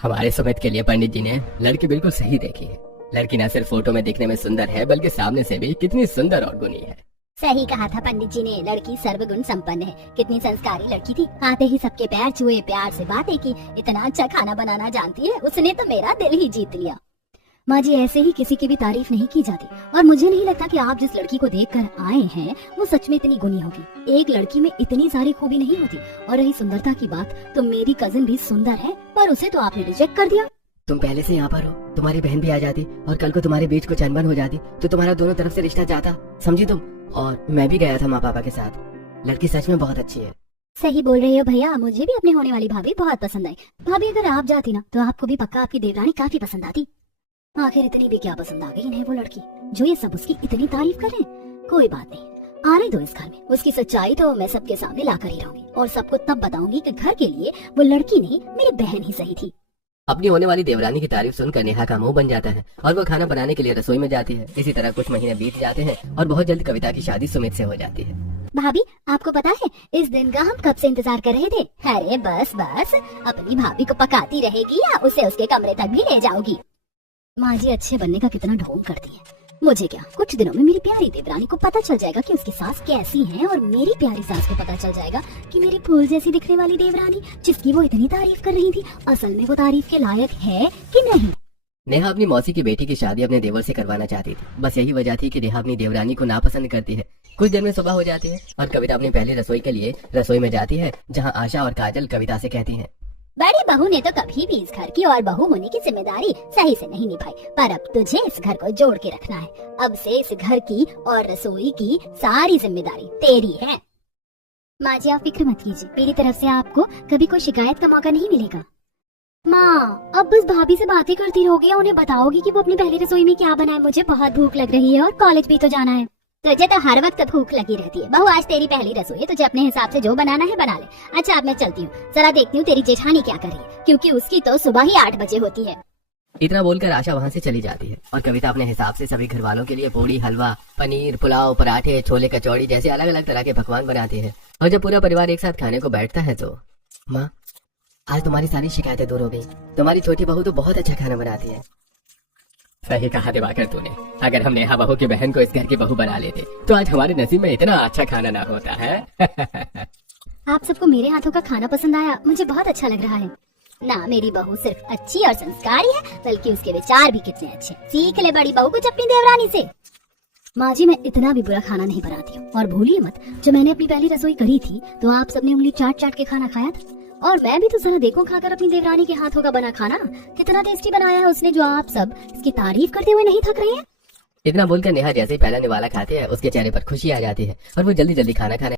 हमारे सुमित के लिए पंडित जी ने लड़की बिल्कुल सही देखी है। लड़की न सिर्फ फोटो में दिखने में सुंदर है बल्कि सामने से भी कितनी सुंदर और गुणी है। सही कहा था पंडित जी ने, लड़की सर्वगुण संपन्न है। कितनी संस्कारी लड़की थी, आते ही सबके पैर छुए, प्यार से बातें की, इतना अच्छा खाना बनाना जानती है, उसने तो मेरा दिल ही जीत लिया। माँ जी, ऐसे ही किसी की भी तारीफ नहीं की जाती, और मुझे नहीं लगता कि आप जिस लड़की को देखकर आए हैं वो सच में इतनी गुणी होगी। एक लड़की में इतनी सारी खूबी नहीं होती। और रही सुंदरता की बात, तो मेरी कजिन भी सुंदर है, पर उसे तो आपने रिजेक्ट कर दिया। तुम पहले से यहाँ पर हो, तुम्हारी बहन भी आ जाती और कल को तुम्हारे बीच कुछ अनबन हो जाती तो तुम्हारा दोनों तरफ से रिश्ता जाता, समझी तुम। और मैं भी गया था माँ पापा के साथ। लड़की सच में बहुत अच्छी है। सही बोल रही हो भैया, मुझे भी अपनी होने वाली भाभी बहुत पसंद आई। भाभी अगर आप जाती ना तो आपको भी पक्का आपकी देवरानी काफी पसंद आती। आखिर इतनी भी क्या पसंद आ गई इन्हें वो लड़की, जो ये सब उसकी इतनी तारीफ कर रहे हैं। कोई बात नहीं, आने दो इस घर में। उसकी सच्चाई तो मैं सबके सामने ला कर ही रहूंगी, और सबको तब बताऊंगी कि घर के लिए वो लड़की नहीं, मेरी बहन ही सही थी। अपनी होने वाली देवरानी की तारीफ सुनकर नेहा का मुंह बन जाता है और वो खाना बनाने के लिए रसोई में जाती है। इसी तरह कुछ महीने बीत जाते हैं और बहुत जल्द कविता की शादी सुमित से हो जाती है। भाभी, आपको पता है इस दिन का हम कब से इंतजार कर रहे थे? अरे बस बस, अपनी भाभी को पकाती रहेगी या उसे उसके कमरे तक भी ले जाओगी? माँ जी अच्छे बनने का कितना ढोंग करती है। मुझे क्या, कुछ दिनों में मेरी प्यारी देवरानी को पता चल जाएगा कि उसकी सास कैसी है, और मेरी प्यारी सास को पता चल जाएगा कि मेरी फूल जैसी दिखने वाली देवरानी, जिसकी वो इतनी तारीफ कर रही थी, असल में वो तारीफ के लायक है कि नहीं। नेहा अपनी मौसी की बेटी की शादी अपने देवर से करवाना चाहती थी। बस यही वजह थी कि नेहा अपनी देवरानी को नापसंद करती है। कुछ देर में सुबह हो जाती है और कविता अपनी पहली रसोई के लिए रसोई में जाती है, जहाँ आशा और काजल कविता से कहती है, बड़ी बहू ने तो कभी भी इस घर की और बहू होने की जिम्मेदारी सही से नहीं निभाई, पर अब तुझे इस घर को जोड़ के रखना है। अब से इस घर की और रसोई की सारी जिम्मेदारी तेरी है। माँ जी, आप फिक्र मत कीजिए, मेरी तरफ से आपको कभी कोई शिकायत का मौका नहीं मिलेगा। माँ, अब बस भाभी से बातें करती रहोगी या उन्हें बताओगी कि वो अपनी पहली रसोई में क्या बनाए? मुझे बहुत भूख लग रही है और कॉलेज भी तो जाना है। तुझे तो हर वक्त भूख लगी रहती है। बहू, आज तेरी पहली रसोई है, तुझे अपने हिसाब से जो बनाना है बना ले। अच्छा, अब मैं चलती हूँ, जरा देखती हूँ तेरी जेठानी क्या कर रही है, क्योंकि उसकी तो सुबह ही 8 बजे होती है। इतना बोलकर आशा वहाँ से चली जाती है और कविता अपने हिसाब से सभी घर वालों के लिए पूड़ी, हलवा, पनीर, पुलाव, पराठे, छोले, कचौड़ी जैसे अलग अलग तरह के पकवान बनाती है। और जब पूरा परिवार एक साथ खाने को बैठता है तो, माँ, आज तुम्हारी सारी शिकायतें दूर हो गई। तुम्हारी छोटी बहू तो बहुत अच्छा खाना बनाती है। सही कहा दिवाकर तूने। अगर हम नेहा बहू की बहन को इस घर की बहू बना लेते तो आज हमारे नसीब में इतना अच्छा खाना ना होता है। आप सबको मेरे हाथों का खाना पसंद आया, मुझे बहुत अच्छा लग रहा है ना। मेरी बहू सिर्फ अच्छी और संस्कारी है, बल्कि उसके विचार भी कितने अच्छे। सीख ले बड़ी बहू कुछ अपनी देवरानी से। माँ जी, मैं इतना भी बुरा खाना नहीं बनाती हूँ, और भूलिए मत, जब मैंने अपनी पहली रसोई करी थी तो आप सबने उंगली चाट चाट के खाना खाया था, और मैं भी तो जरा देखूं खाकर अपनी देवरानी के हाथों का बना खाना कितना टेस्टी बनाया है उसने, जो आप सब इसकी तारीफ करते हुए नहीं थक रहे हैं। इतना बोलकर नेहा जैसे ही पहला निवाला खाते हैं उसके चेहरे पर खुशी आ जाती है और वो जल्दी जल्दी खाना खाने